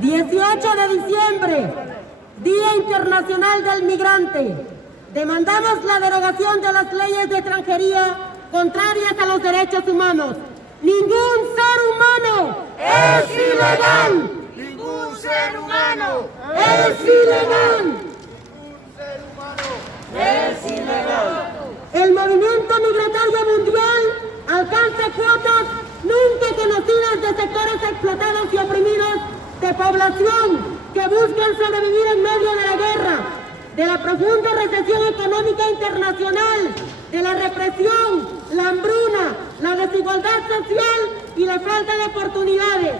18 de diciembre, Día Internacional del Migrante. Demandamos la derogación de las leyes de extranjería contrarias a los derechos humanos. ¡Ningún ser humano es ilegal! ¡Ningún ser humano es ilegal! ¡Ningún ser humano es ilegal! El movimiento migratorio mundial alcanza cuotas nunca conocidas de sectores explotados y oprimidos de población que buscan sobrevivir en medio de la guerra, de la profunda recesión económica internacional, de la represión, la hambruna, la desigualdad social y la falta de oportunidades.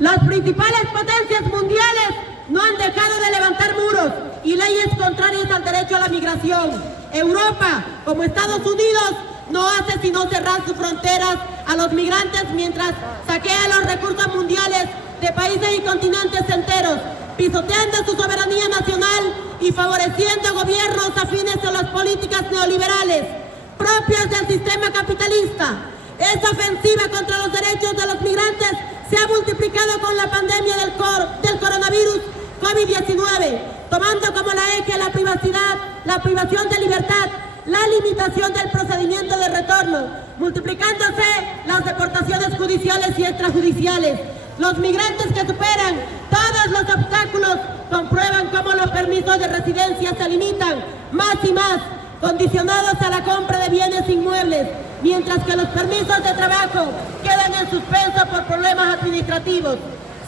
Las principales potencias mundiales no han dejado de levantar muros y leyes contrarias al derecho a la migración. Europa, como Estados Unidos, no hace sino cerrar sus fronteras a los migrantes mientras saquea los recursos mundiales de países y continentes enteros, pisoteando su soberanía nacional y favoreciendo gobiernos afines a las políticas neoliberales propias del sistema capitalista. Esta ofensiva contra los derechos de los migrantes se ha multiplicado con la pandemia del coronavirus COVID-19, tomando como la eje la privacidad, la privación de libertad, la limitación del procedimiento de retorno, multiplicándose las deportaciones judiciales y extrajudiciales. Los migrantes que superan todos los obstáculos comprueban cómo los permisos de residencia se limitan más y más, condicionados a la compra de bienes inmuebles, mientras que los permisos de trabajo quedan en suspenso por problemas administrativos.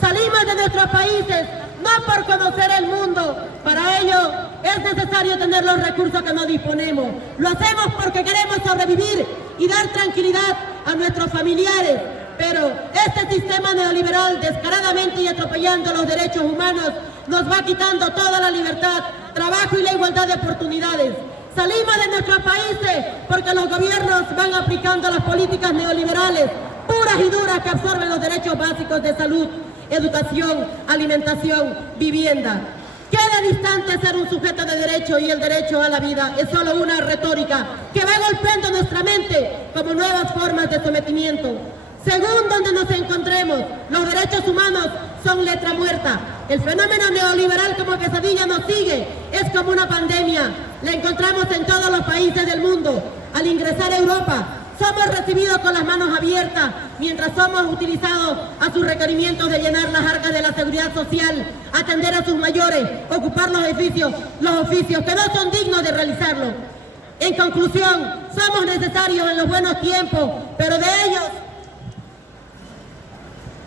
Salimos de nuestros países no por conocer el mundo, para ello es necesario tener los recursos que no disponemos. Lo hacemos porque queremos sobrevivir y dar tranquilidad a nuestros familiares. Pero este sistema neoliberal, descaradamente y atropellando los derechos humanos, nos va quitando toda la libertad, trabajo y la igualdad de oportunidades. Salimos de nuestros países porque los gobiernos van aplicando las políticas neoliberales, puras y duras, que absorben los derechos básicos de salud, educación, alimentación, vivienda. Queda distante ser un sujeto de derecho y el derecho a la vida es solo una retórica que va golpeando nuestra mente como nuevas formas de sometimiento. Según donde nos encontremos, los derechos humanos son letra muerta. El fenómeno neoliberal como pesadilla nos sigue, es como una pandemia. La encontramos en todos los países del mundo. Al ingresar a Europa, somos recibidos con las manos abiertas, mientras somos utilizados a sus requerimientos de llenar las arcas de la seguridad social, atender a sus mayores, ocupar los oficios que no son dignos de realizarlo. En conclusión, somos necesarios en los buenos tiempos, pero de ellos,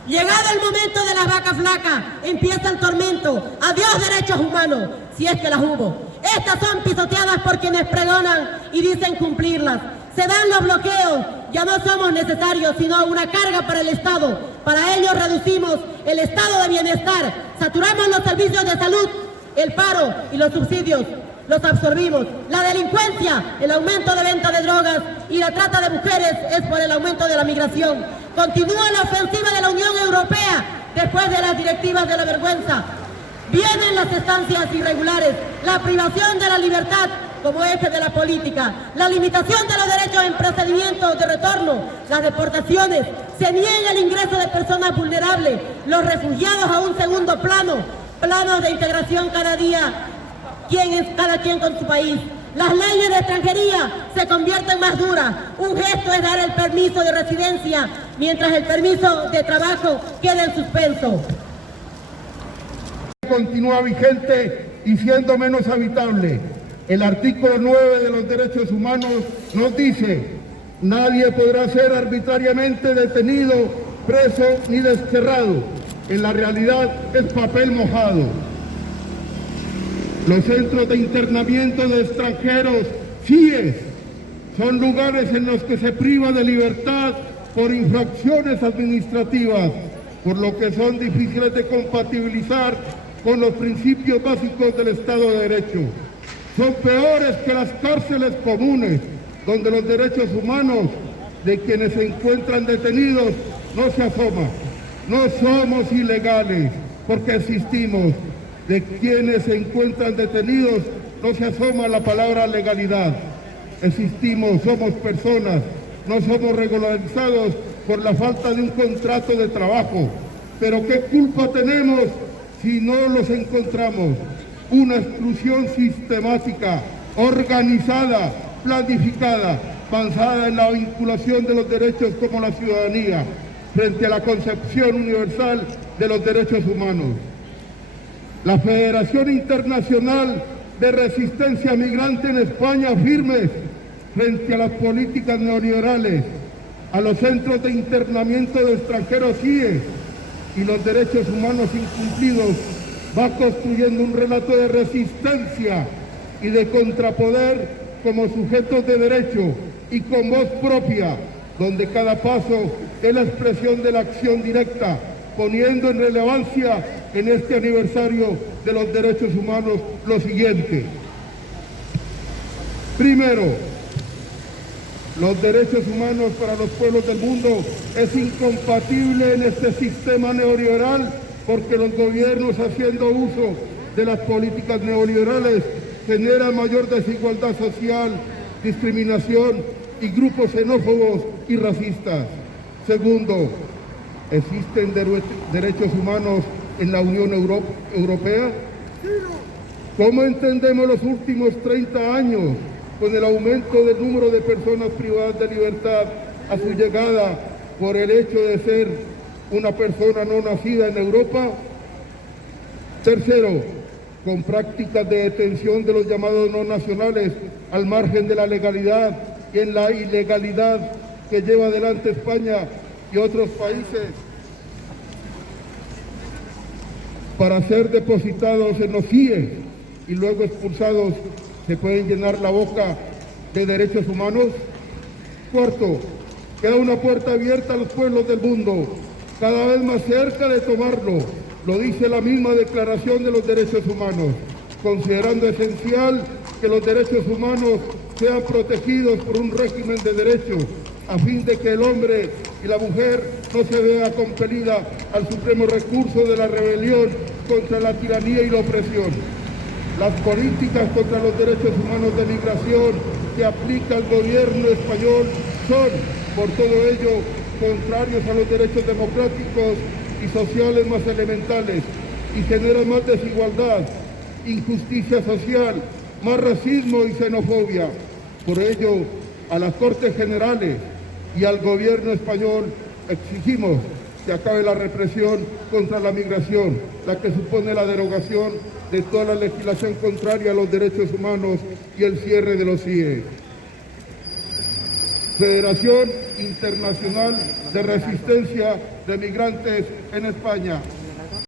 llegado el momento de las vacas flacas, empieza el tormento. Adiós derechos humanos, si es que las hubo. Estas son pisoteadas por quienes pregonan y dicen cumplirlas. Se dan los bloqueos, ya no somos necesarios, sino una carga para el Estado. Para ello reducimos el estado de bienestar, saturamos los servicios de salud, el paro y los subsidios los absorbimos. La delincuencia, el aumento de venta de drogas y la trata de mujeres es por el aumento de la migración. Continúa la ofensiva de la Unión Europea después de las directivas de la vergüenza. Vienen las estancias irregulares, la privación de la libertad como eje de la política, la limitación de los derechos en procedimientos de retorno, las deportaciones, se niega el ingreso de personas vulnerables, los refugiados a un segundo plano, planos de integración cada día, cada quien con su país. Las leyes de extranjería se convierten más duras. Un gesto es dar el permiso de residencia, mientras el permiso de trabajo queda en suspenso. Continúa vigente y siendo menos habitable. El artículo 9 de los derechos humanos nos dice: nadie podrá ser arbitrariamente detenido, preso ni desterrado. En la realidad es papel mojado. Los centros de internamiento de extranjeros, CIES, son lugares en los que se priva de libertad por infracciones administrativas, por lo que son difíciles de compatibilizar con los principios básicos del Estado de Derecho. Son peores que las cárceles comunes, donde los derechos humanos de quienes se encuentran detenidos no se asoman. No somos ilegales porque existimos. De quienes se encuentran detenidos no se asoma la palabra legalidad. Existimos, somos personas, no somos regularizados por la falta de un contrato de trabajo. Pero ¿qué culpa tenemos si no los encontramos? Una exclusión sistemática, organizada, planificada, basada en la vinculación de los derechos como la ciudadanía, frente a la concepción universal de los derechos humanos. La Federación Internacional de Resistencia Migrante en España firme frente a las políticas neoliberales, a los centros de internamiento de extranjeros CIE y los derechos humanos incumplidos, va construyendo un relato de resistencia y de contrapoder como sujetos de derecho y con voz propia, donde cada paso es la expresión de la acción directa, poniendo en relevancia en este aniversario de los derechos humanos lo siguiente. Primero, los derechos humanos para los pueblos del mundo es incompatible en este sistema neoliberal porque los gobiernos, haciendo uso de las políticas neoliberales, generan mayor desigualdad social, discriminación y grupos xenófobos y racistas. Segundo, ¿existen derechos humanos en la Unión Europea? ¿Cómo entendemos los últimos 30 años con el aumento del número de personas privadas de libertad a su llegada por el hecho de ser una persona no nacida en Europa? Tercero, con prácticas de detención de los llamados no nacionales al margen de la legalidad y en la ilegalidad que lleva adelante España y otros países para ser depositados en los CIE y luego expulsados, ¿se pueden llenar la boca de derechos humanos? Cuarto, queda una puerta abierta a los pueblos del mundo, cada vez más cerca de tomarlo, lo dice la misma Declaración de los Derechos Humanos, considerando esencial que los derechos humanos sean protegidos por un régimen de derechos, a fin de que el hombre y la mujer no se vea compelida al supremo recurso de la rebelión contra la tiranía y la opresión. Las políticas contra los derechos humanos de migración que aplica el gobierno español son, por todo ello, contrarios a los derechos democráticos y sociales más elementales y generan más desigualdad, injusticia social, más racismo y xenofobia. Por ello, a las Cortes Generales y al gobierno español exigimos que acabe la represión contra la migración, la que supone la derogación de toda la legislación contraria a los derechos humanos y el cierre de los CIE. Federación Internacional de Resistencia de Migrantes en España.